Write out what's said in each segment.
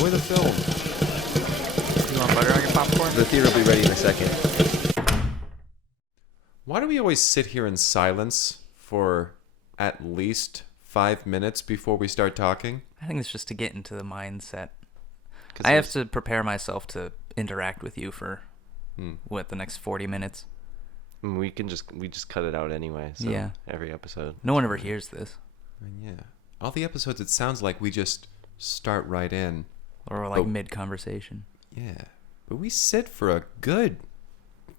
Enjoy the film. You want butter on your popcorn? The theater will be ready in a second. Why do we always sit here in silence for at least 5 minutes before we start talking? I think it's just to get into the mindset. I have to prepare myself to interact with you for, the next 40 minutes? We just cut it out anyway. So yeah. Every episode. No one ever hears this. Yeah. All the episodes, it sounds like we just start right in. Or like mid-conversation. Yeah. But we sit for a good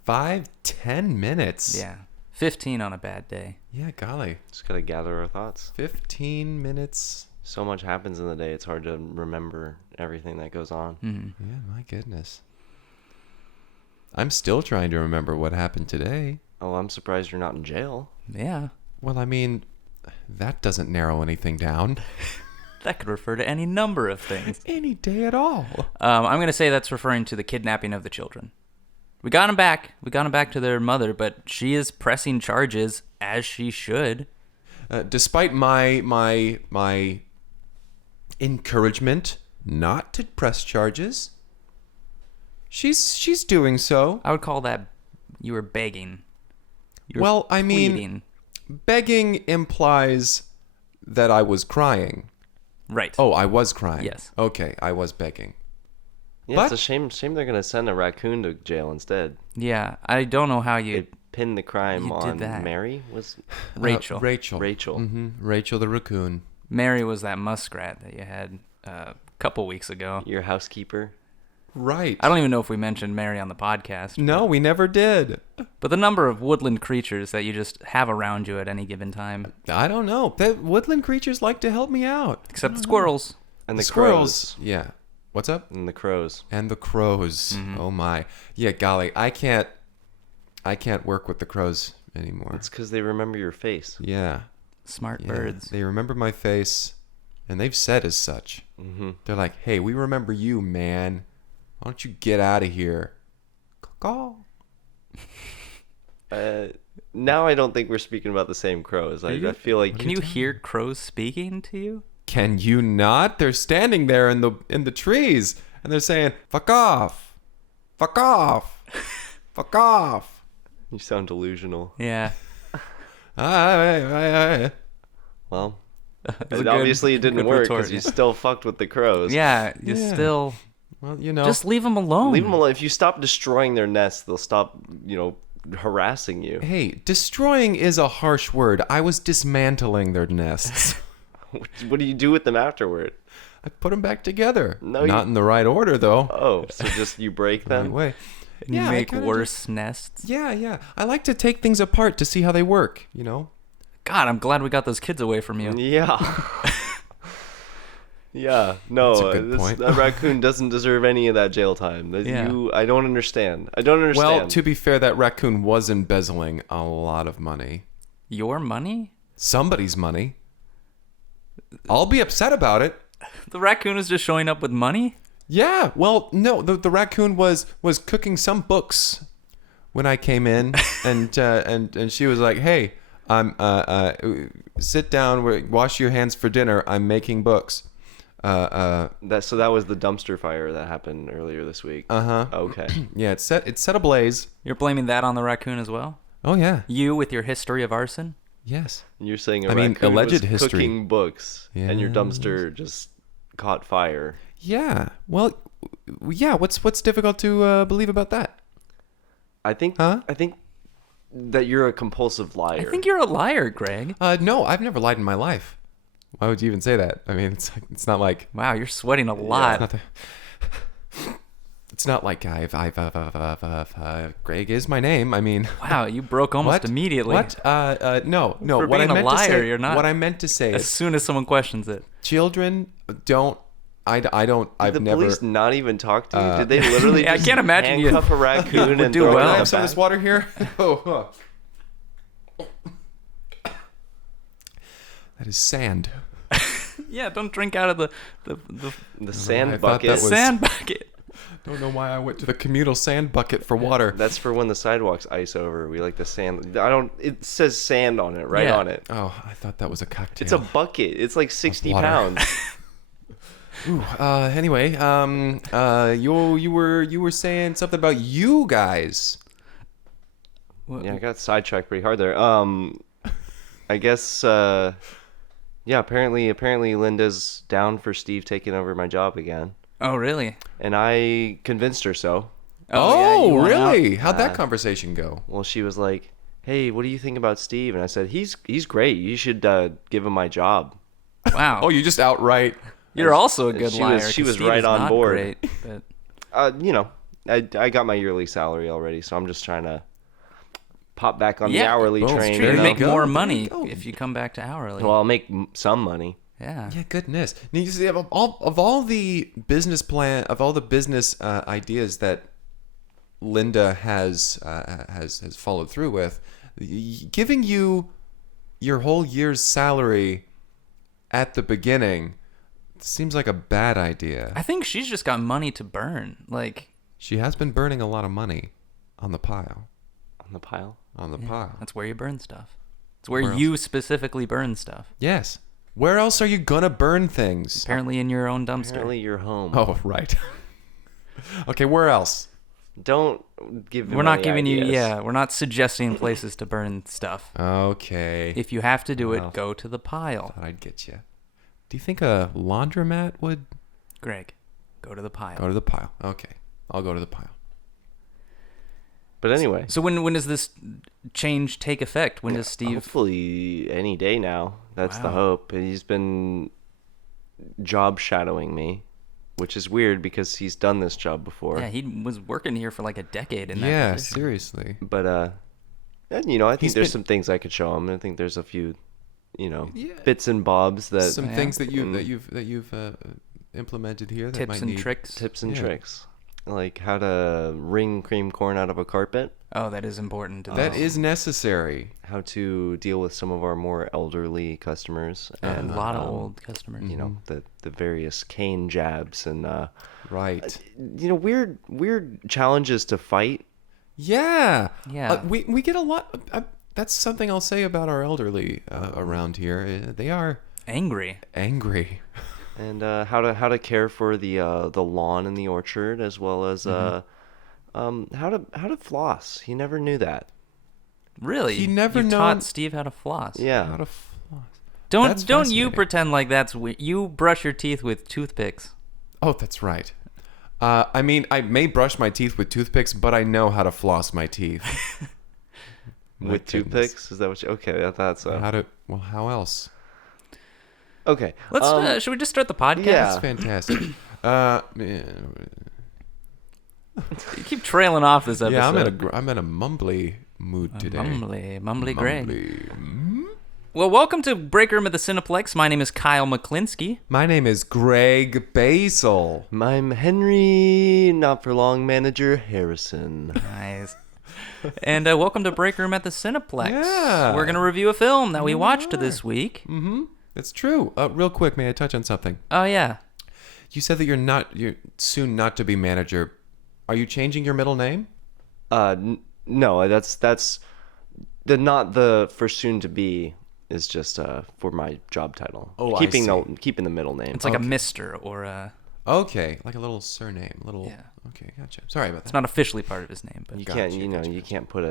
5-10 minutes. Yeah. 15 on a bad day. Yeah, golly. Just gotta gather our thoughts. 15 minutes. So much happens in the day, it's hard to remember everything that goes on. Mm-hmm. Yeah, my goodness. I'm still trying to remember what happened today. Oh, I'm surprised you're not in jail. Yeah. Well, I mean, that doesn't narrow anything down. That could refer to any number of things. Any day at all. I'm going to say that's referring to the kidnapping of the children. We got them back. We got them back to their mother, but she is pressing charges as she should. Despite my encouragement not to press charges, she's doing so. I would call that you were begging. You were Well, I mean, pleading. begging implies that I was crying. Right. Oh, I was crying. Yes. Okay, I was begging. Yeah, But- it's a shame they're gonna send a raccoon to jail instead. Yeah, I don't know how They you... pinned the crime You did on that. Mary. Was Rachel. Rachel. Rachel. Rachel the raccoon. Mary was that muskrat that you had a couple weeks ago. your housekeeper? Right. I don't even know if we mentioned Mary on the podcast. No, we never did. But the number of woodland creatures that you just have around you at any given time. I don't know. The woodland creatures like to help me out. Except the squirrels. And the squirrels. crows. Yeah. What's up? And the crows. And the crows. Oh my. Yeah, golly, I can't work with the crows anymore. It's because they remember your face. Yeah. Smart Yeah. birds. They remember my face, and they've said as such. Mm-hmm. They're like, "Hey, we remember you, man. Why don't you get out of here?" Caw. Now I don't think we're speaking about the same crows. I feel like Can you hear crows speaking to you? Can you not? They're standing there in the trees, and they're saying, "Fuck off, fuck off, fuck off." you sound delusional. Yeah. Well, was a obviously it good didn't work retort, because you yeah. still fucked with the crows. Yeah, you Yeah. still... Well, you know, Just leave them alone. Leave them alone. If you stop destroying their nests, they'll stop, harassing you. hey, destroying is a harsh word. I was dismantling their nests. What do you do with them afterward? I put them back together. No, not in the right order though. Oh, so just you break them? Right way. And you I make kinda worse nests. Yeah. I like to take things apart to see how they work. You know. God, I'm glad we got those kids away from you. Yeah. Yeah, no, That's a good point. that raccoon doesn't deserve any of that jail time. Yeah. I don't understand. Well, to be fair, that raccoon was embezzling a lot of money. Your money? Somebody's money. I'll be upset about it. The raccoon is just showing up with money? Yeah. Well, no, the raccoon was cooking some books when I came in, and she was like, "Hey, I'm sit down, wash your hands for dinner. I'm making books." that was the dumpster fire that happened earlier this week. Okay. Yeah, it set ablaze. You're blaming that on the raccoon as well? Oh yeah. You with your history of arson? Yes. You're saying alleged was history. cooking books and your Yes. dumpster just caught fire. Yeah. Well, yeah. What's difficult to believe about that? I think Huh? that you're a compulsive liar. I think you're a liar, Greg. No, I've never lied in my life. Why would you even say that? I mean, it's not like Wow, you're sweating a lot. it's not like Greg is my name. I mean, Wow, you broke almost what? Immediately. What? No. For What I being a meant liar, to say, you're not. What I meant to say As is, soon as someone questions it. children don't. I don't. Did I've the never. police not even talk to you? Did they literally Yeah, I just can't imagine you handcuff a raccoon would and do throw well. it Can I in have a some of this bag? water here? Oh. That is sand. Yeah, don't drink out of the The sand I thought bucket. that was- sand bucket. Don't know why I went to the communal sand bucket for water. That's for when the sidewalks ice over. We like the sand. It says sand on it, right Yeah. on it. Oh, I thought that was a cocktail. It's a bucket. It's like 60 water. pounds. Anyway, you were saying something about you guys. Yeah, I got sidetracked pretty hard there. I guess, yeah, apparently Linda's down for Steve taking over my job again. Oh, really? And I convinced her so. Yeah, you went really? out. How'd that conversation go? Well, she was like, "Hey, what do you think about Steve?" And I said, "He's great. You should give him my job." Wow. Oh, you just outright. You're also a good she liar. was 'cause Steve right is on not board. Great, but... You know, I got my yearly salary already, so I'm just trying to pop back on the hourly Boom. train. Straight You You know? make more There you money go. if you come back to hourly. Well, I'll make some money. Yeah. Yeah, goodness. Now, you see, of all the business ideas that Linda has followed through with, giving you your whole year's salary at the beginning seems like a bad idea. I think she's just got money to burn. Like, She has been burning a lot of money on the pile. On the pile? On the pile. that's where you burn stuff. It's where Where you specifically burn stuff. Yes. Where else are you gonna burn things? Apparently in your own dumpster. Apparently you're home. Oh, right. Okay, where else? Don't give him We're not any giving ideas. you, we're not suggesting places to burn stuff. Okay. If you have to do Well. it, go to the pile. Thought I'd get you. Do you think a laundromat would Greg, go to the pile. go to the pile? Okay, I'll go to the pile. But anyway, So when does this change take effect? When does Steve... hopefully any day now. That's the Wow. hope. He's been job shadowing me, which is weird because he's done this job before. Yeah, he was working here for like a decade in that Yeah, position. seriously. But and, you know, I think He's there's been- some things I could show him. I think there's a few, you know, Yeah. bits and bobs that Some Yeah. things that you've implemented here that Tips might and need tricks. tips and Yeah. tricks, like how to wring cream corn out of a carpet, Oh, that is important to That this. is necessary. how to deal with some of our more elderly customers, A and lot of old customers. you know, the various cane jabs and Right. you know, weird challenges to fight. Yeah. Yeah. We get a lot. That's something I'll say about our elderly around here. They are Angry. angry. And how to care for the lawn and the orchard, as well as how to floss. He never knew that. Really? He never you known- taught Steve how to floss. Yeah. How to floss. Don't That's you fascinating. pretend like that's weird. You brush your teeth with toothpicks. Oh, that's right. I mean, I may brush my teeth with toothpicks, but I know how to floss my teeth. My With goodness. toothpicks? Is that what you... Okay, I thought so. How else? Okay. Let's should we just start the podcast? Yeah. That's fantastic. You keep trailing off this episode. Yeah, I'm in a mumbly mood today. Mumbly Greg. Mumbly. Well, welcome to Break Room at the Cineplex. My name is Kyle McKlinsky. My name is Greg Basil. I'm Henry, not for long manager Harrison. Nice. And welcome to Break Room at the Cineplex. Yeah. We're going to review a film that we watched this week. It's true. Real quick, may I touch on something? Oh, yeah. You said that you're soon not to be manager. Are you changing your middle name? No, that's the not the for soon to be is just for my job title. Oh, I keeping see. keeping the middle name. It's like a Mr. or a... Okay, like a little surname, Yeah. Okay, gotcha. Sorry about It's that. not officially part of his name, but... you Gotcha, can't gotcha. you can't put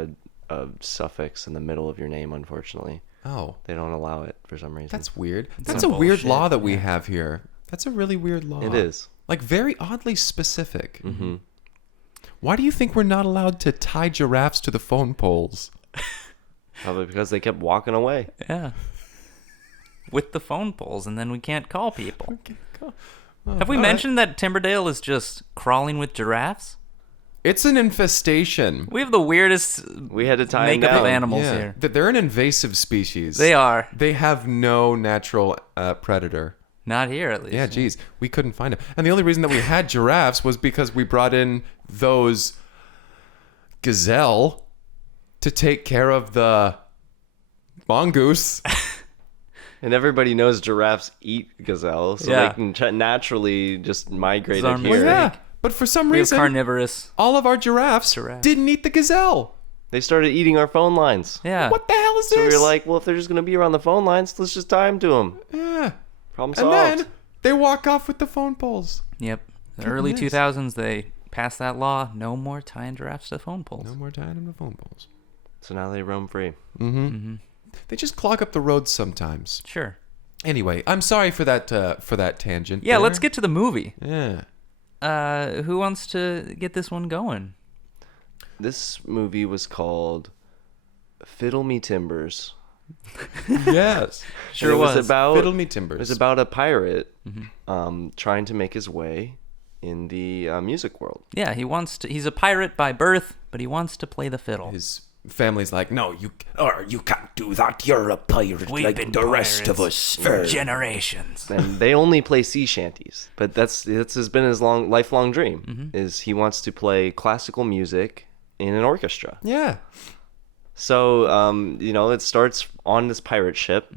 a suffix in the middle of your name, unfortunately. Oh, They don't allow it for some reason. that's weird. That's some a weird bullshit, law that we have here. That's a really weird law. It is. Like very oddly specific. Mm-hmm. Why do you think we're not allowed to tie giraffes to the phone poles? Probably because they kept walking away. Yeah. With the phone poles, and then we can't call people. Oh, Have we all right. mentioned that Timberdale is just crawling with giraffes? It's an infestation. We have the weirdest We had to tie them makeup of down. animals here. They're an invasive species. They are. They have no natural predator. Not here, at least. Yeah, geez, we couldn't find them. And the only reason that we had giraffes was because we brought in those gazelle to take care of the mongoose. And everybody knows giraffes eat gazelle, so Yeah. they can naturally just migrate Bizarre it mistake. here. Yeah, but for some We have reason, carnivorous. all of our giraffes Giraffe. didn't eat the gazelle. They started eating our phone lines. Yeah. What the hell is So we this? were like, well, if they're just going to be around the phone lines, let's just tie them to them. Yeah. Problem And solved. then They walk off with the phone poles. Yep. The early 2000s, they passed that law. No more tying giraffes to phone poles. No more tying them to phone poles. So now they roam free. Mm-hmm. They just clog up the roads sometimes. Sure. Anyway, I'm sorry for that tangent. Yeah, there. let's get to the movie. Yeah. Who wants to get this one going? This movie was called Fiddle Me Timbers. Yes. Sure was. Fiddle Me Timbers. It was about a pirate trying to make his way in the music world. Yeah, he's a pirate by birth, but he wants to play the fiddle. His family's like, no, you can't do that. You're a pirate like the rest of us for generations. And they only play sea shanties, but that's has been his lifelong dream. Is he wants to play classical music in an orchestra. Yeah. So it starts on this pirate ship.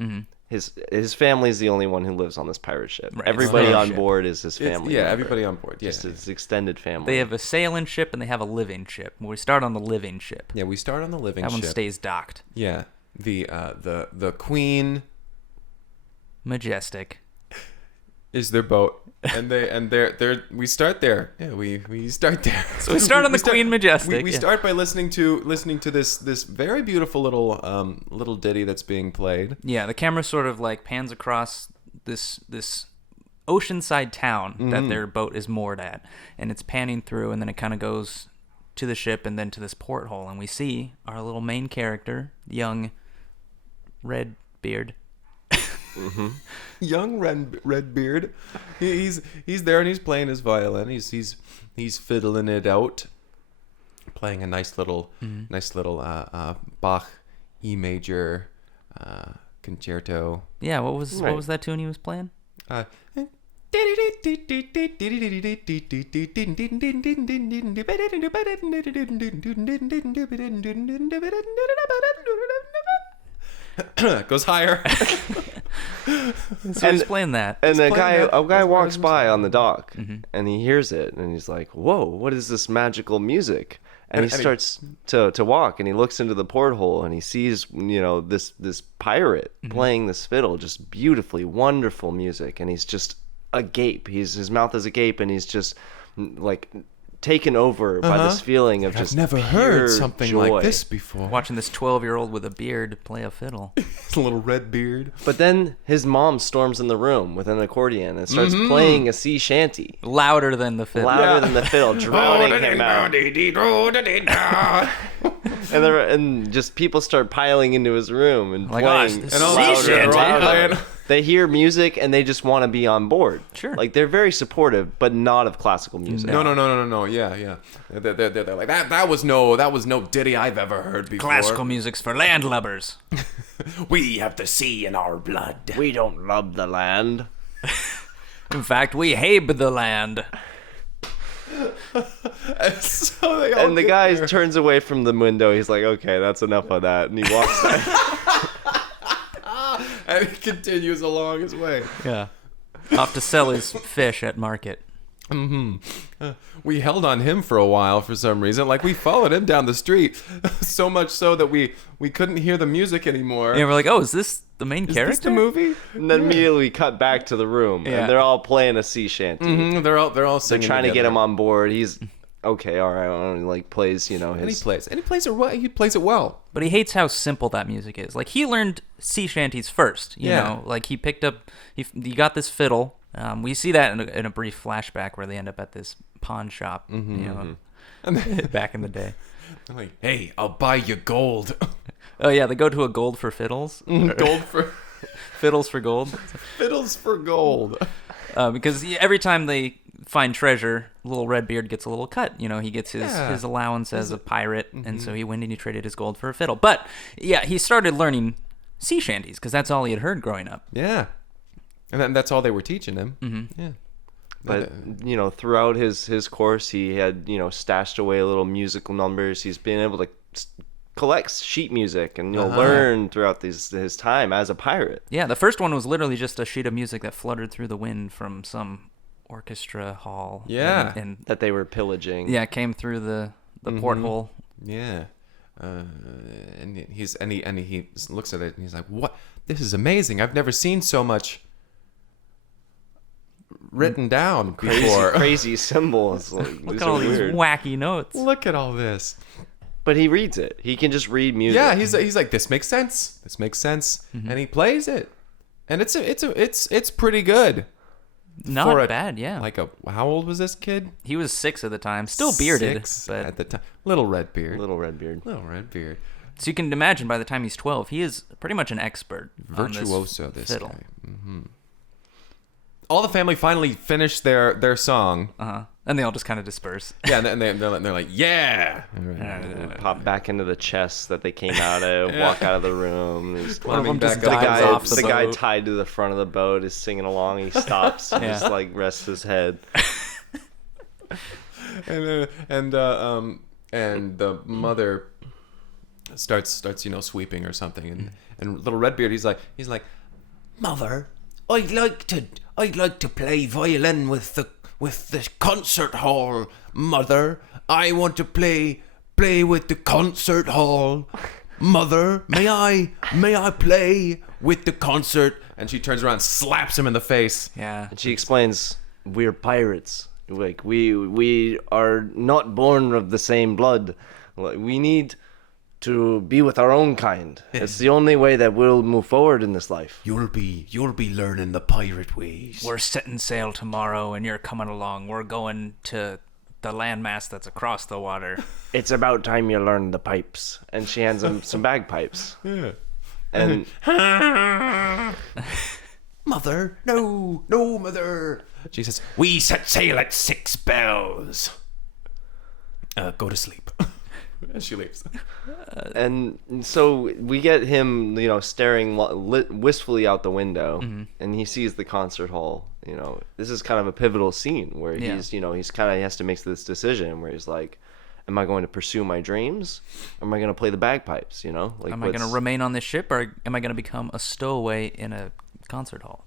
His family's the only one who lives on this pirate ship. Right. Everybody It's on ship. board is his family. Everybody on board. Yeah. Just his extended family. They have a sailing ship and they have a living ship. We start on the living ship. Yeah, we start on the living That ship. one stays docked. Yeah. The Queen Majestic. is their boat. And we start there. Yeah, we start there. So we start on the Queen Majestic. We start by listening to this very beautiful little ditty that's being played. Yeah, the camera sort of like pans across this oceanside town that their boat is moored at, and it's panning through, and then it kind of goes to the ship and then to this porthole, and we see our little main character, young Redbeard. Young Redbeard, he's there and he's playing his violin. He's fiddling it out, playing a nice little Bach E major concerto. Yeah, what was that tune he was playing? Goes higher. So he's playing that. And a guy That's walks by on the dock, Mm-hmm. and he hears it, and he's like, "Whoa, what is this magical music?" And he I mean- starts to walk, and he looks into the porthole, and he sees this pirate Mm-hmm. playing this fiddle, just beautifully wonderful music, and he's just agape. His mouth is agape, and he's just like taken over by this feeling of just I've never pure heard something joy. like this before. Watching this 12-year-old with a beard play a fiddle. A little red beard. But then his mom storms in the room with an accordion and starts playing a sea shanty. Louder than the fiddle. Louder than the fiddle, drowning him out. And just people start piling into his room and Like, playing gosh, this louder sea and shanty. louder. They hear music and they just want to be on board. Sure. Like they're very supportive, but not of classical music. No. Yeah. They're like that was no ditty I've ever heard before. Classical music's for landlubbers. We have the sea in our blood. We don't love the land. In fact, we habe the land. So they all And the get guy there. turns away from the window. He's like, okay, that's enough of that. And he walks back. And he continues along his way. Yeah. Off to sell his fish at market. We held on him for a while for some reason. Like, we followed him down the street. So much so that we couldn't hear the music anymore. And we're like, oh, is this the main Is character? this the movie? And then immediately we cut back to the room. Yeah. And they're all playing a sea shanty. They're all They're singing trying to get together. him on board. He's okay, all right. Like plays, And he his. plays. And he plays it well. He plays it well. But he hates how simple that music is. Like, he learned sea shanties first, you Yeah. know? Like, he picked up... He got this fiddle. We see that in a brief flashback where they end up at this pawn shop, you know, back in the day. I'm like, hey, I'll buy you gold. Oh, yeah, they go to a gold for fiddles. Gold for Fiddles for gold. fiddles for gold. Because every time they find treasure, little Redbeard gets a little cut. You know, he gets Yeah. his allowance as a pirate, and so he went and he traded his gold for a fiddle. But, yeah, he started learning sea shanties because that's all he had heard growing up. Yeah. And that's all they were teaching him. Yeah. But throughout his course, he had stashed away little musical numbers. He's been able to collect sheet music and learn throughout his time as a pirate. Yeah, the first one was literally just a sheet of music that fluttered through the wind from some orchestra hall. Yeah. And That they were pillaging. yeah, it came through the porthole. Yeah. And he looks at it and he's like, "What? This is amazing. I've never seen so much written down crazy, before. crazy symbols. Like, Look at all these wacky notes. Look at all this. But he reads it. He can just read music. Yeah, he's like, this makes sense. This makes sense, and he plays it, and it's pretty good. Not bad, yeah. Like how old was this kid? He was 6 at the time, still bearded, 6 but at the time. Little Redbeard. Little Redbeard. so you can imagine by the time he's 12, he is pretty much an expert. Virtuoso, on this fiddle. guy. All the family finally finished their song. And they all just kind of disperse. Yeah, and they're like, yeah. Pop back into the chest that they came out of, walk out of the room. One of them just the dives off the the guy boat. tied to the front of the boat is singing along. He stops and just like rests his head. and the mother starts sweeping or something, and little Redbeard he's like, Mother, I'd like to play violin with the concert hall. Mother, I want to play with the concert hall. Mother, may I play with the concert? And she turns around, slaps him in the face. Yeah. And she explains, "We're pirates. Like we are not born of the same blood. Like, we need to be with our own kind. It's the only way that we'll move forward in this life." You'll be learning the pirate ways. We're setting sail tomorrow, and you're coming along. We're going to the landmass that's across the water. It's about time you learn the pipes. And she hands him some bagpipes. Yeah. And Mother, no, mother. She says, we set sail at 6 bells. Go to sleep. And she leaves. and so we get him, staring wistfully out the window, and he sees the concert hall. This is kind of a pivotal scene where he has to make this decision where he's like, am I going to pursue my dreams? Or am I going to play the bagpipes? Am I going to remain on this ship, or am I going to become a stowaway in a concert hall?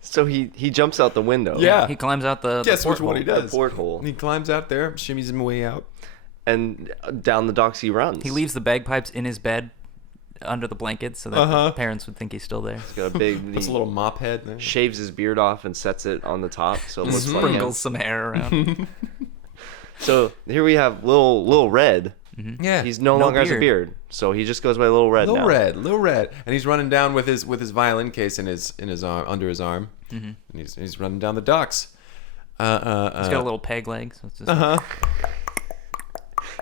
So he jumps out the window. Yeah. He climbs out the Guess which one he The does. porthole. He climbs out there, shimmies his way out. And down the docks he runs. He leaves the bagpipes in his bed under the blankets so that the parents would think he's still there. He's got a big... Puts a little mop head there. shaves his beard off and sets it on the top so it looks like him. Sprinkles some hair around. So here we have Little Red. Yeah. He's no longer has a beard, so he just goes by Little Red now. Little Red, and he's running down with his violin case in his arm, under his arm, and he's running down the docks. He's got a little peg leg, so it's just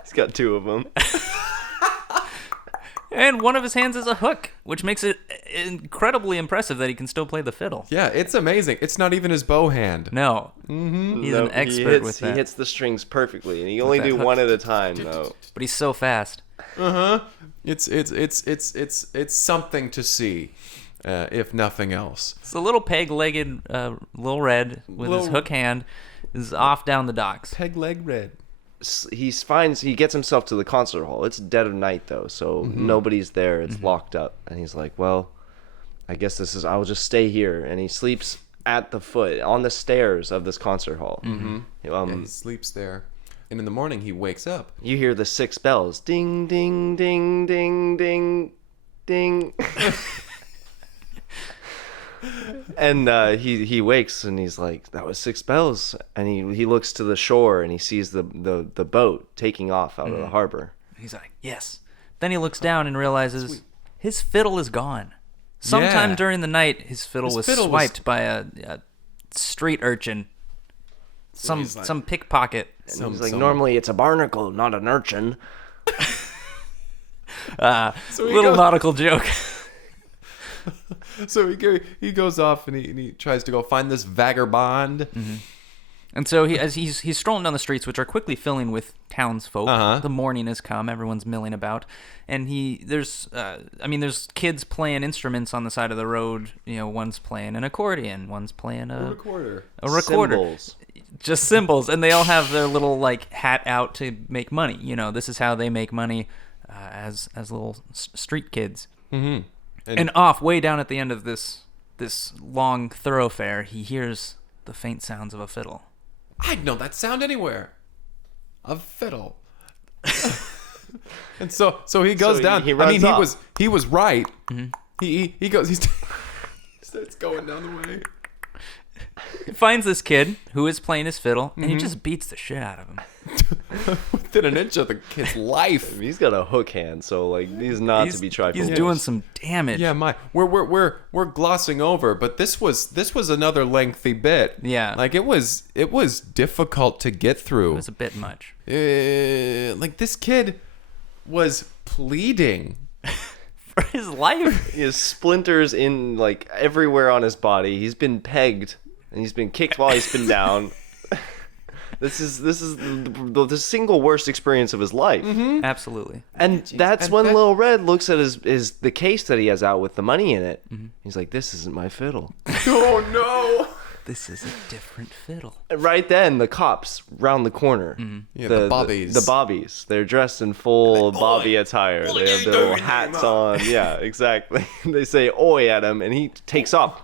He's got 2 of them. and one of his hands is a hook, which makes it incredibly impressive that he can still play the fiddle. Yeah, it's amazing. It's not even his bow hand. No, he's an expert with that. He hits the strings perfectly, and he only do one at a time though. But he's so fast. It's something to see, if nothing else. So little peg-legged Little Red with his hook hand is off down the docks. Peg leg Red. He gets himself to the concert hall. It's dead of night though, so nobody's there. It's locked up, and he's like, well, I guess I'll just stay here. And he sleeps at the foot on the stairs of this concert hall. He sleeps there, and in the morning he wakes up. You hear the 6 bells, ding ding ding ding ding ding. And he wakes and he's like, that was 6 bells. And he looks to the shore and he sees the boat taking off out of the harbor. He's like, yes. Then he looks down and realizes his fiddle is gone. Sometime during the night, his fiddle was swiped by a street urchin. Some pickpocket. And he's like, normally it's a barnacle, not an urchin. Little nautical joke. So he goes off and he tries to go find this vagabond. And so as he's strolling down the streets, which are quickly filling with townsfolk. The morning has come. Everyone's milling about, and there's kids playing instruments on the side of the road. One's playing an accordion, one's playing a recorder, Cymbals. just cymbals, and they all have their little hat out to make money. This is how they make money as little street kids. And off, way down at the end of this long thoroughfare, he hears the faint sounds of a fiddle. I'd know that sound anywhere. A fiddle. And so he goes down. He runs off. He was right. He goes. He starts going down the way. finds this kid who is playing his fiddle, and he just beats the shit out of him. Within an inch of the kid's life. He's got a hook hand, so like he's not to be trifled He's with. doing some damage. Yeah, we're glossing over, but this was another lengthy bit. Yeah. Like it was difficult to get through. It was a bit much. Like this kid was pleading For his life. He has splinters in like everywhere on his body. He's been pegged and he's been kicked while he's been down. This is the single worst experience of his life. Absolutely. And that's when Lil Red looks at his the case that he has out with the money in it. He's like, "This isn't my fiddle." Oh no. This is a different fiddle. Right then, the cops round the corner. Yeah, the bobbies. The bobbies. They're dressed in full bobby attire. They have their little hats on. Yeah, exactly. They say "Oi" at him, and he takes off.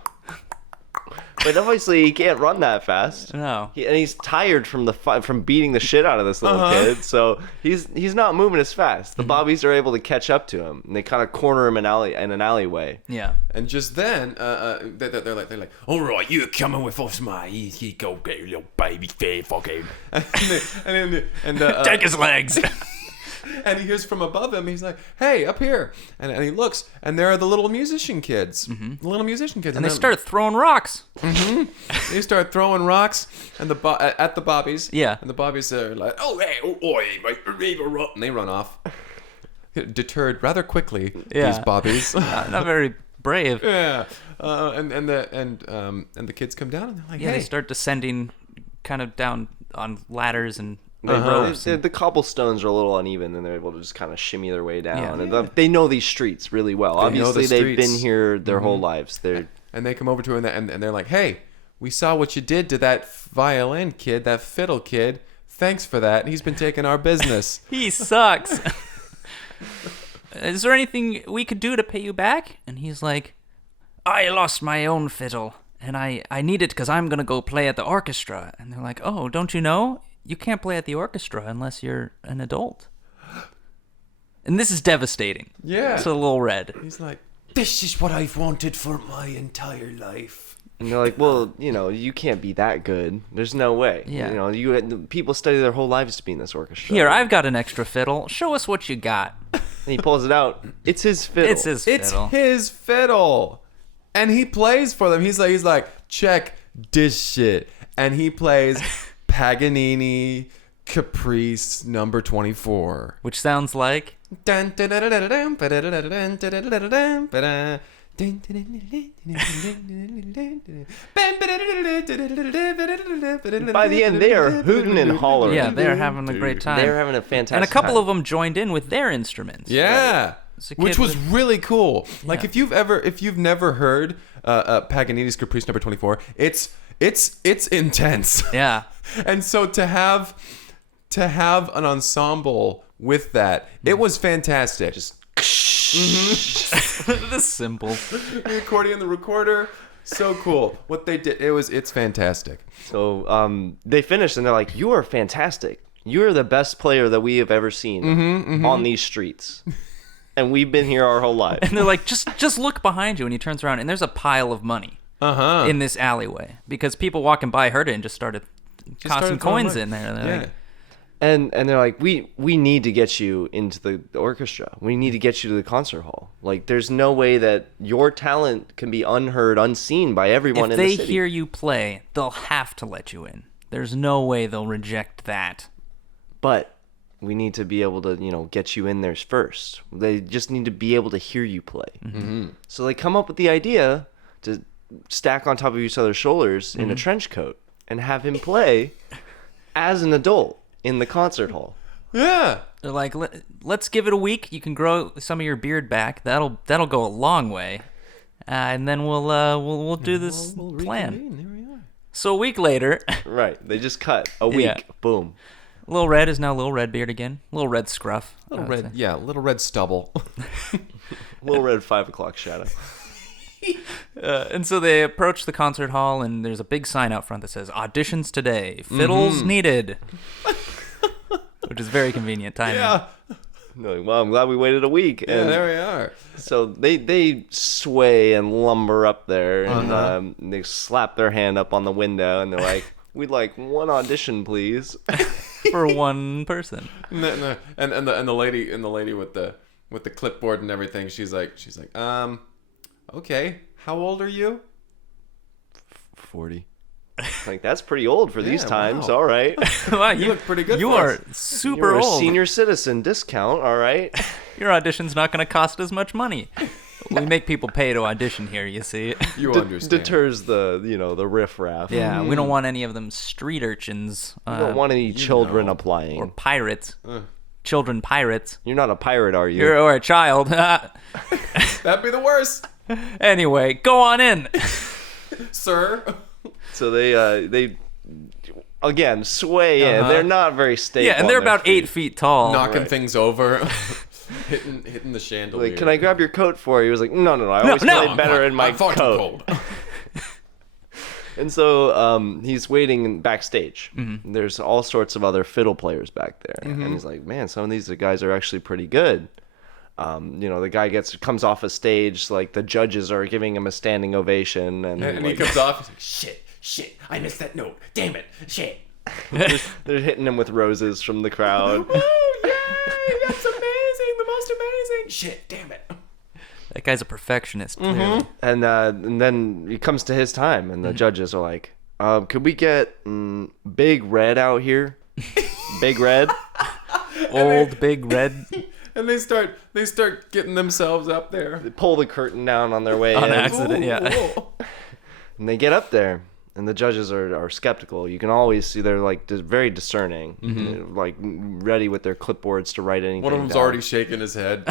But obviously, he can't run that fast. No. And he's tired from from beating the shit out of this little kid, so he's not moving as fast. The bobbies are able to catch up to him, and they kind of corner him in an alleyway. Yeah. And just then, they're like, "All right, you're coming with us, mate. You go get your little baby fair, fuck him." and Take his legs. And he hears from above him. He's like, "Hey, up here!" And he looks, and there are the little musician kids. The little musician kids, And they start throwing rocks. They start throwing rocks and at the bobbies. Yeah. And the bobbies are like, "Oh, hey, oi, mate," and they run off, deterred rather quickly. Yeah. These bobbies. Not very brave. Yeah. And the kids come down and they're like, Yeah, "Hey." they start descending kind of down on ladders and Ropes. ropes. The cobblestones are a little uneven, and they're able to just kind of shimmy their way down. Yeah. And they know these streets really well. They know the Obviously, they've been streets. here their whole lives. And they come over to him and they're like, "Hey, we saw what you did to that violin kid, that fiddle kid. Thanks for that. He's been taking our business." He sucks. Is there anything we could do to pay you back? And he's like, I lost my own fiddle, and I need it because I'm going to go play at the orchestra. And they're like, oh, don't you know? You can't play at the orchestra unless you're an adult. And this is devastating. Yeah. To Lil Red. He's like, "This is what I've wanted for my entire life." And they're like, well, you can't be that good. There's no way. Yeah. People study their whole lives to be in this orchestra. Here, I've got an extra fiddle. Show us what you got. And he pulls it out. It's his fiddle. It's his fiddle. It's his fiddle. And he plays for them. He's like, "Check this shit." And he plays Paganini Caprice number 24. Which sounds like... By the end, they are hooting and hollering. Yeah, they're having a great time. They're having a fantastic And a couple time. of them joined in with their instruments. Yeah. It's a Which kid was with- really cool. Like Yeah. if you've never heard Paganini's Caprice number 24, it's intense. Yeah. And so to have an ensemble with that, it was fantastic. Just The cymbal. the accordion, the recorder, so cool. What they did, it's fantastic. So they finished and they're like, "You are fantastic. You are the best player that we have ever seen on these streets." And we've been here our whole lives. And they're like, just look behind you. And he turns around and there's a pile of money in this alleyway. Because people walking by heard it and just started tossing coins in there. And they're like, And they're like, we need to get you into the orchestra. We need to get you to the concert hall. Like, there's no way that your talent can be unheard, unseen by everyone if in the they city. hear you play, they'll have to let you in. There's no way they'll reject that. But we need to be able to, get you in there first. They just need to be able to hear you play. Mm-hmm. So they come up with the idea to stack on top of each other's shoulders in a trench coat and have him play as an adult in the concert hall. Yeah. They're like, let's give it a week. You can grow some of your beard back. That'll go a long way. And then we'll do this plan. There we are. So a week later, Right. They just cut a week. Yeah. Boom. Lil Red is now Lil Redbeard again. Lil Red Scruff. Little red stubble. Little red 5 o'clock shadow. And so they approach the concert hall, and there's a big sign out front that says, "Auditions today. Fiddles needed." Which is very convenient timing. Yeah. They're like, well, I'm glad we waited a week. Yeah, And there we are. so they sway and lumber up there, and they slap their hand up on the window, and they're like, "We'd like one audition, please." For one person. And the lady with the clipboard and everything, she's like, okay, how old are you? 40. Like, that's pretty old for these times. wow. All right. Wow, You look pretty good. You for are us. super You're a old. senior citizen discount. All right. Your audition's not going to cost as much money. We make people pay to audition here, you see. You understand. Deters the the riffraff. Yeah, we don't want any of them street urchins. You don't want any children applying. Or pirates. Children pirates. You're not a pirate, are you? Or a child. That'd be the worst, Anyway, go on in. sir. So they again sway in. They're not very stable. Yeah, and they're on their about 8 feet tall. Knocking right. things over, hitting the chandelier. Like, can I grab your coat for you? He was like, no. I always play better in my I'm far too coat. cold. And so he's waiting backstage. There's all sorts of other fiddle players back there, and he's like, man, some of these guys are actually pretty good. The guy comes off a stage, like the judges are giving him a standing ovation, and And he like, comes off. He's like, shit, I missed that note. Damn it, shit. they're hitting him with roses from the crowd. Oh, yay, that's amazing, the most amazing. Shit, damn it. That guy's a perfectionist, clearly. And then he comes to his time, and the judges are like, could we get Big Red out here? Big Red? Old, big, red. And they start getting themselves up there. They pull the curtain down on their way On in. accident, yeah. Ooh. And they get up there, and the judges are skeptical. You can always see they're like very discerning, They're, like ready with their clipboards to write anything One of them's down. already shaking his head.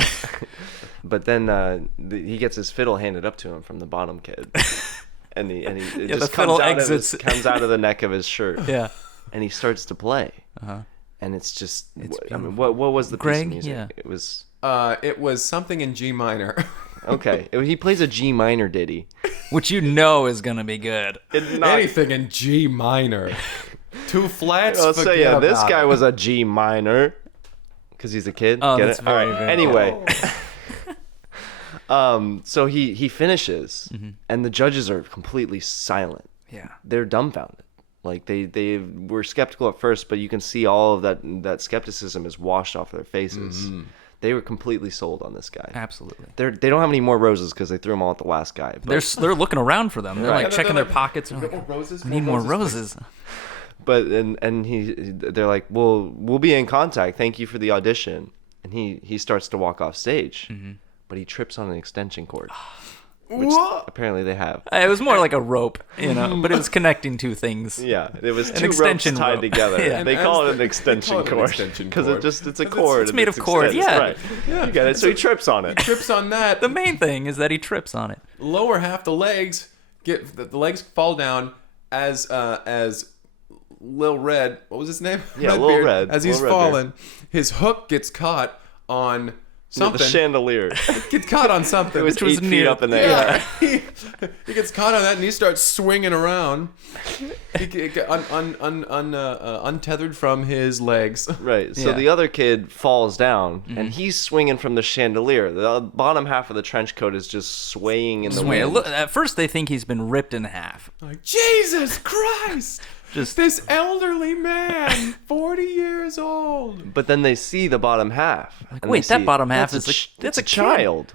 But then he gets his fiddle handed up to him from the bottom kid, and it Yeah, just the fiddle comes out of the neck of his shirt, Yeah. and he starts to play, and it's just what was the piece Greg? of music? Yeah. It was It was something in G minor. okay. He plays a G minor ditty. Which you know is going to be good. Anything in G minor. Two flats. I'll say forget this about guy it. was a G minor because he's a kid. Oh, Get that's it? very, All right. very Anyway, so he finishes, and the judges are completely silent. Yeah. They're dumbfounded. Like they were skeptical at first, but you can see all of that skepticism is washed off their faces. They were completely sold on this guy. Absolutely. They don't have any more roses because they threw them all at the last guy. But, They're looking around for them. They're Right. like checking their pockets. And More like, roses. we need more roses. but they're like, well, we'll be in contact. Thank you for the audition. And he starts to walk off stage, but he trips on an extension cord, which What? apparently they have. It was more like a rope, but it was connecting two things. Yeah, it was two ropes extension tied rope. together. Yeah. They And call as it an extension cord because it's a cord. it's and made of cord, extended. yeah. Right. You get it. So he trips on it. Trips on that. The main thing is that he trips on it. Lower half the legs the legs fall down as Lil Red. What was his name? Yeah, Lil Redbeard, Red. As he's Lil Redbeard. falling, his hook gets caught on something. The chandelier. Gets caught on something. It was Which was 8 feet near- up in the air. Yeah. He gets caught on that and he starts swinging around. He get untethered from his legs. Right. So Yeah. the other kid falls down, and he's swinging from the chandelier. The bottom half of the trench coat is just swaying in the Wait, wind. look, at first they think he's been ripped in half. Like, Jesus Christ! Just This elderly man, 40 years old. But then they see the bottom half. and wait, they that see, bottom half that's is that's a kid." child.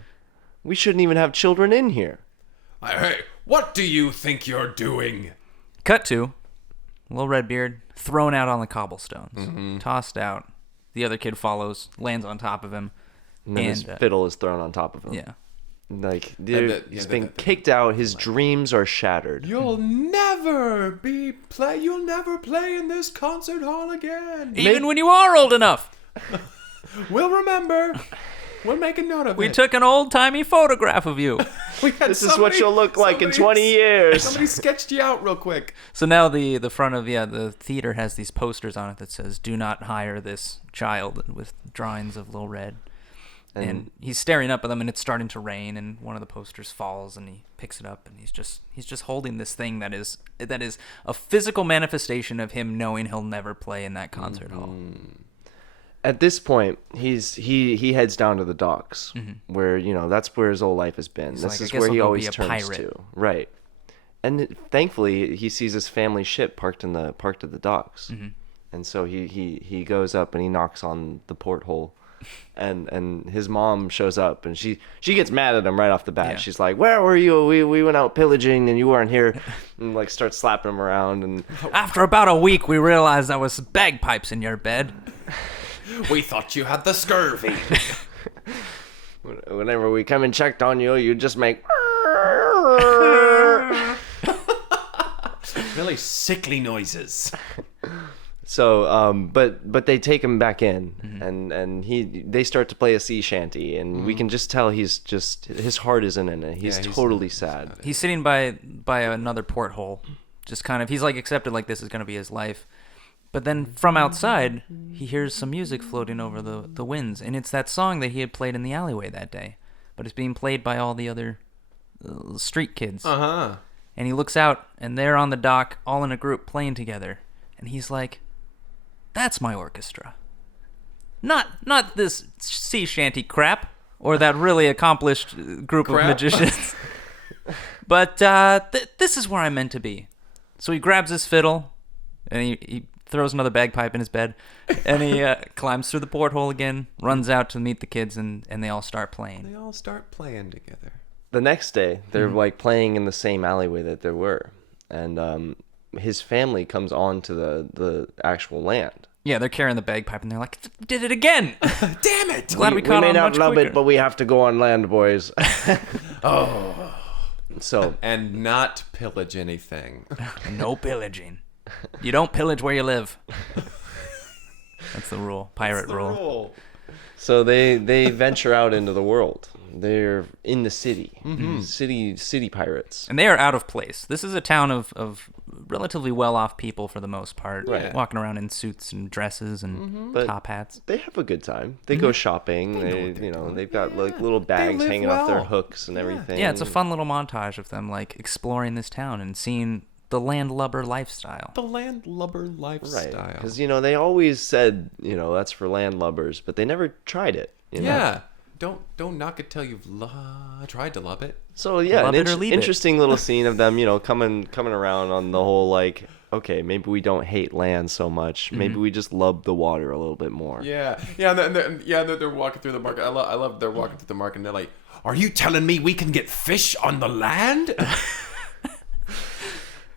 We shouldn't even have children in here. Hey, what do you think you're doing? cut to Lil Redbeard thrown out on the cobblestones, tossed out. The other kid follows, lands on top of him, And then his fiddle is thrown on top of him. yeah. Like, he's yeah, been kicked out. His dreams are shattered. You'll never play in this concert hall again. Even when you are old enough. We'll remember. We'll make a note of We it. took an old-timey photograph of you. We had This is what you'll look like in 20 years. Somebody sketched you out real quick. So now the front of the theater has these posters on it that says, "Do not hire this child," with drawings of Lil Red. And he's staring up at them, and it's starting to rain, and one of the posters falls, and he picks it up, and he's just holding this thing that is a physical manifestation of him knowing he'll never play in that concert hall. At this point, he heads down to the docks, where that's where his whole life has been. He's This like, "I is guess where I'll he go always be a turns pirate." to, right? And thankfully, he sees his family ship parked at the docks, and so he goes up and he knocks on the porthole, and his mom shows up and she gets mad at him right off the bat. Yeah. She's like, "Where were you? We went out pillaging and you weren't here," and like starts slapping him around. And After about a week, we realized there was bagpipes in your bed. We thought you had the scurvy. whenever we come and checked on you, you just make. Really sickly noises. So, but they take him back in, and they start to play a sea shanty, and we can just tell his heart isn't in it. He's totally sad. He's sitting by another porthole, just kind of, he's like accepted like this is going to be his life. But then from outside, he hears some music floating over the winds, and it's that song that he had played in the alleyway that day, but it's being played by all the other street kids. Uh-huh. And he looks out, and they're on the dock, all in a group playing together, and he's like, "That's my orchestra. Not this sea shanty crap, or that really accomplished group of magicians. But this is where I'm meant to be." So he grabs his fiddle, and he throws another bagpipe in his bed, and he climbs through the porthole again, runs out to meet the kids, and they all start playing. They all start playing together. The next day, they're like playing in the same alleyway that they were, and his family comes on to the actual land. Yeah, they're carrying the bagpipe, and they're like, "Did it again! Damn it! Glad we caught may on not much love quicker." it, but we have to go on land, boys. Oh. So And not pillage anything. No pillaging. You don't pillage where you live. That's the rule. Pirate rule. So they venture out into the world. They're in the city. City pirates. And they are out of place. This is a town of relatively well-off people for the most part. Right. Walking around in suits and dresses and But top hats. They have a good time. They go shopping. They've got like little bags live hanging off their well. hooks and everything. Yeah, it's a fun little montage of them like exploring this town and seeing the landlubber lifestyle. The landlubber Right. lifestyle. Because they always said that's for landlubbers, but they never tried it. You know? Yeah. Don't knock it till you've tried to love it. So yeah, Love an it or leave it. interesting little scene of them, coming around on the whole like, okay, maybe we don't hate land so much. Maybe we just love the water a little bit more. Yeah. They're walking through the market. I love they're walking through the market and they're like, "Are you telling me we can get fish on the land?"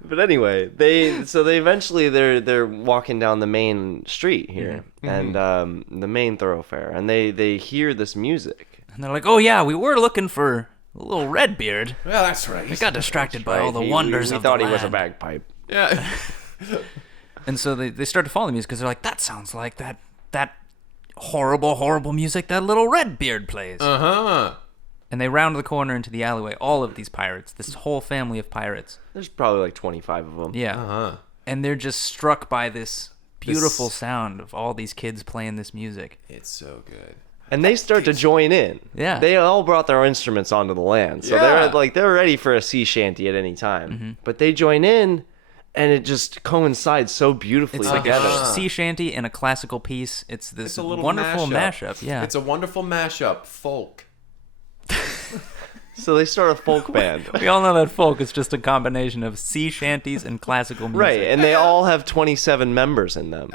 But anyway, they're walking down the main street here and the main thoroughfare, and they hear this music. And they're like, "Oh yeah, we were looking for a little Redbeard. Well, that's right. We got distracted by Right? all the wonders we of thought the he was a land." bagpipe. Yeah. And so they start to follow the music because they're like, "That sounds like that horrible music that little Redbeard plays." Uh-huh. And they round the corner into the alleyway. All of these pirates, this whole family of pirates. There's probably like 25 of them. Yeah. Uh-huh. And they're just struck by this beautiful sound of all these kids playing this music. It's so good. And they start to join in. Yeah. They all brought their instruments onto the land. So Yeah. they're ready for a sea shanty at any time. But they join in and it just coincides so beautifully It's like together. a sea shanty and a classical piece. It's this It's a little wonderful mashup. Yeah. It's a wonderful mashup. Folk. So they start a folk band. We all know that folk is just a combination of sea shanties and classical music. Right, and they all have 27 members in them.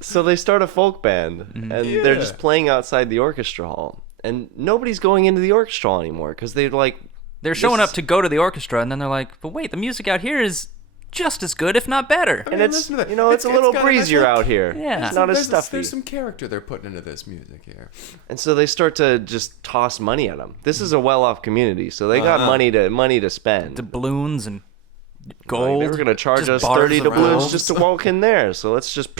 So they start a folk band, and they're just playing outside the orchestra hall. And nobody's going into the orchestra hall anymore, because They're showing up to go to the orchestra, and then they're like, "But wait, the music out here is just as good, if not better." And it's, listen to that. it's a little got a nice breezier look. out here. Yeah. It's not as There's stuffy. some character they're putting into this music here. And so they start to just toss money at them. This is a well-off community, so they got money to spend. Doubloons and Like, gold. they were going to charge just us bars 30 of doubloons gold. just to walk in there. So let's just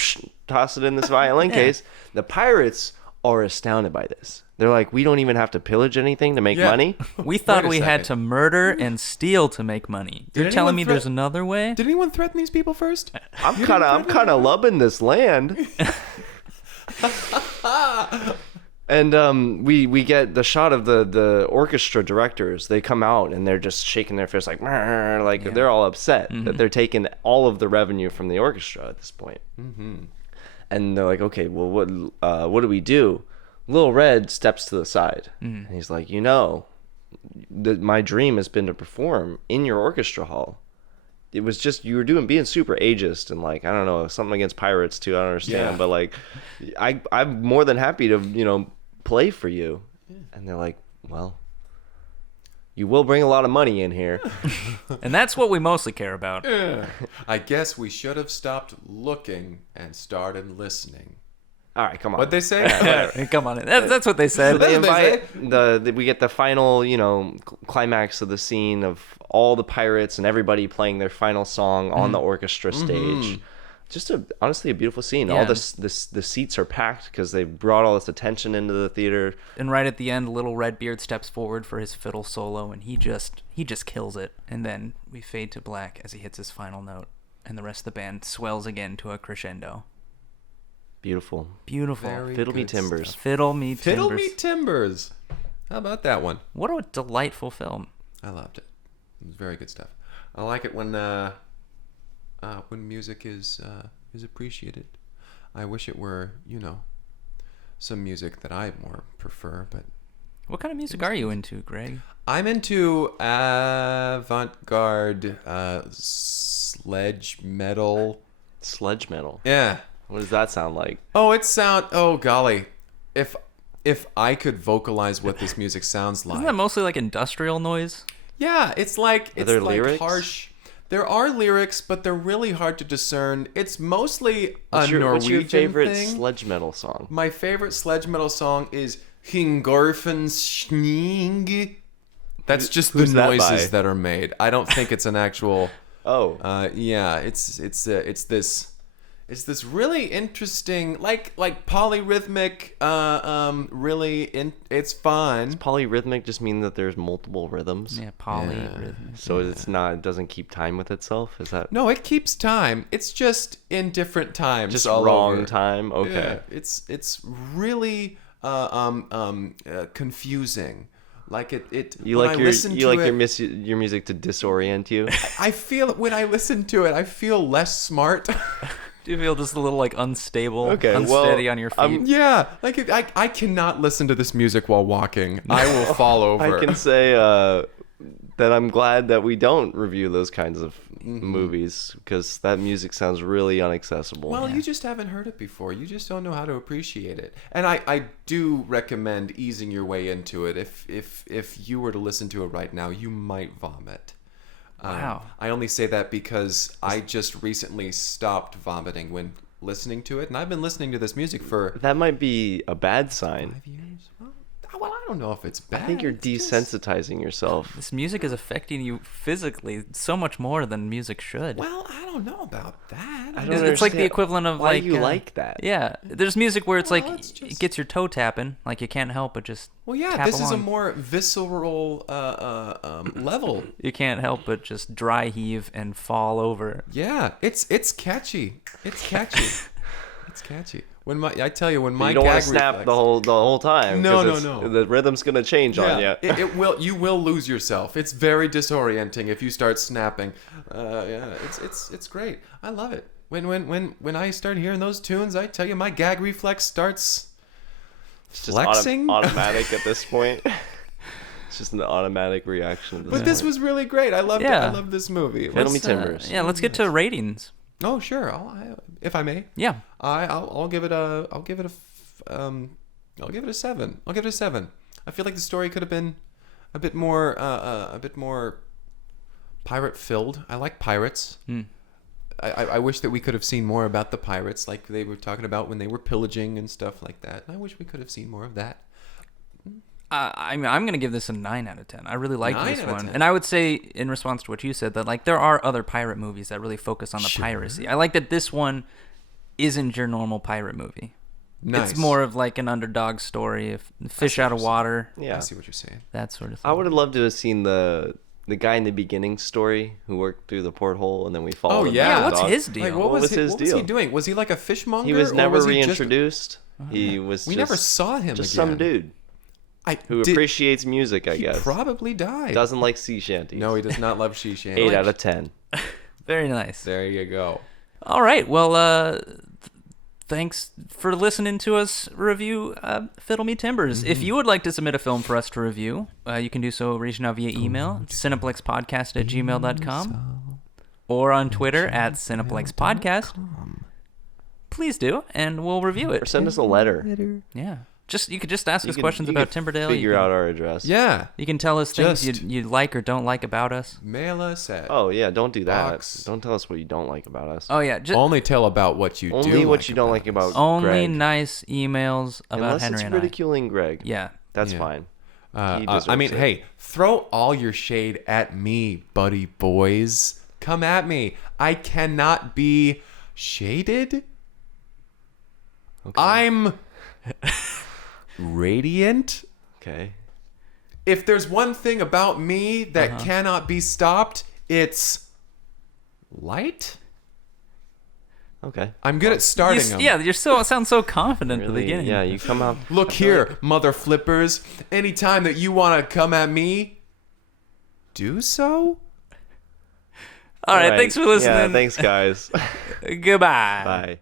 toss it in this violin case. The pirates are astounded by this. They're like, we don't even have to pillage anything to make Yeah. money. We thought Wait a we had second. to murder and steal to make money. You're anyone telling me threat- there's another way? Did anyone threaten these people first? I'm kind of loving this land. And we get the shot of the orchestra directors. They come out and they're just shaking their fists like they're all upset that they're taking all of the revenue from the orchestra at this point. And they're like, okay, well, what do we do? Little Red steps to the side and he's like, my dream has been to perform in your orchestra hall. It was just you were being super ageist and like, I don't know, something against pirates too. I don't understand, but like, I'm more than happy to play for you. And they're like, well, you will bring a lot of money in here. And that's what we mostly care about. Yeah. I guess we should have stopped looking and started listening. All right, come on. What'd they say? Come on, that's what they said. So they invite we get the final, climax of the scene of all the pirates and everybody playing their final song on the orchestra stage. Just honestly a beautiful scene. Yeah. All the seats are packed because they brought all this attention into the theater. And right at the end, little Redbeard steps forward for his fiddle solo, and he just kills it. And then we fade to black as he hits his final note, and the rest of the band swells again to a crescendo. Beautiful. Very Fiddle me good timbers. stuff. Fiddle me timbers. Fiddle me timbers. How about that one? What a delightful film. I loved it. It was very good stuff. I like it when music is appreciated. I wish it were, some music that I more prefer, but What kind of music are you into, Greg? I'm into avant-garde sledge metal. Sledge metal. Yeah. What does that sound like? Oh golly. If I could vocalize what this music sounds like. Isn't that mostly like industrial noise? Yeah, it's like there lyrics? harsh. There are lyrics, but they're really hard to discern. It's mostly What's Norwegian your favorite thing. sledge metal song? My favorite sledge metal song is Hingorfen Schning. That's just the Who's that noises by? that are made. I don't think it's an actual. Oh. Yeah, it's this really interesting, like polyrhythmic. It's fun. Polyrhythmic just mean that there's multiple rhythms. Yeah, polyrhythmic. So it doesn't keep time with itself? Is that No, it keeps time. It's just in different times. just all wrong over. time? Okay. Yeah, it's really confusing. Like it. You when like I your listen you to like it, your music to disorient you? I feel when I listen to it, I feel less smart. Do you feel just a little like unstable, Okay, unsteady well, on your feet? Yeah, like I cannot listen to this music while walking. I will fall over. I can say that I'm glad that we don't review those kinds of movies because that music sounds really inaccessible. Well, you just haven't heard it before. You just don't know how to appreciate it. And I do recommend easing your way into it. If you were to listen to it right now, you might vomit. Wow. I only say that because I just recently stopped vomiting when listening to it, and I've been listening to this music for That might be a bad sign. 5 years. Well, I don't know if it's bad. I think you're It's just- desensitizing yourself. This music is affecting you physically so much more than music should. Well, I don't know about that. I don't It's like the understand. equivalent of Why like do you like that? Yeah, there's music where it's Well, like it's it just- gets your toe tapping, like you can't help but just Well, yeah, tap this is a along. more visceral level. You can't help but just dry heave and fall over. Yeah, it's catchy. It's catchy. It's catchy. When I tell you when my You don't want gag to snap reflex, the whole time. No, 'cause no. The rhythm's gonna change on you. it will. You will lose yourself. It's very disorienting if you start snapping. Yeah, it's great. I love it. When I start hearing those tunes, I tell you my gag reflex starts It's just flexing. automatic at this point. It's just an automatic reaction. At this But this point. was really great. I loved it. Yeah. I loved this movie. Fiddle me Let's, timbers. yeah, let's get to ratings. Oh sure. If I may. Yeah. I'll give it a 7. I'll give it a 7. I feel like the story could have been a bit more pirate filled. I like pirates. I wish that we could have seen more about the pirates, like they were talking about when they were pillaging and stuff like that. And I wish we could have seen more of that. I'm going to give this a 9 out of 10. I really liked 9 this out of one. 10. And I would say, in response to what you said, that like there are other pirate movies that really focus on the piracy. I like that this one isn't your normal pirate movie. Nice. It's more of like an underdog story, of fish out of water, Yeah. I see what you're saying. that sort of thing. I would have loved to have seen the guy in the beginning story who worked through the porthole and then we followed Oh him yeah. down the what's dog. his deal? Like what was his he deal? doing? Was he like a fishmonger? He was or never was he just- reintroduced. He was We never saw him just again. some dude I who did- appreciates music, I he guess. probably died. Doesn't like sea shanties. No, he does not love she shanties. 8 out of 10. Very nice. There you go. All right. Well, thanks for listening to us review Fiddle Me Timbers. If you would like to submit a film for us to review, you can do so reaching out via email, cineplexpodcast@gmail.com, or on Twitter @cineplexpodcast. Please do, and we'll review Or it. send us a letter. Yeah. You could just ask us questions You about could Timberdale. Figure you can, out our address. Yeah. You can tell us things Just- you like or don't like about us. Mail us at. Oh, yeah, don't do that. Box. Don't tell us what you don't like about us. Oh yeah, just Only tell about what you do. Only what like you don't about like us. about only Greg. nice emails about Unless Henry it's and I. ridiculing Greg. Yeah. That's Yeah. fine. He I deserves mean, it. hey, throw all your shade at me, buddy boys. Come at me. I cannot be shaded. Okay. I'm radiant. Okay. If there's one thing about me that Uh-huh. cannot be stopped, it's light. Okay. I'm good at starting them. Yeah, sound so confident at the Really, beginning. yeah, you come out. Look here, mother flippers. Anytime that you want to come at me, do so. All right, thanks for listening. Yeah, thanks, guys. Goodbye. Bye.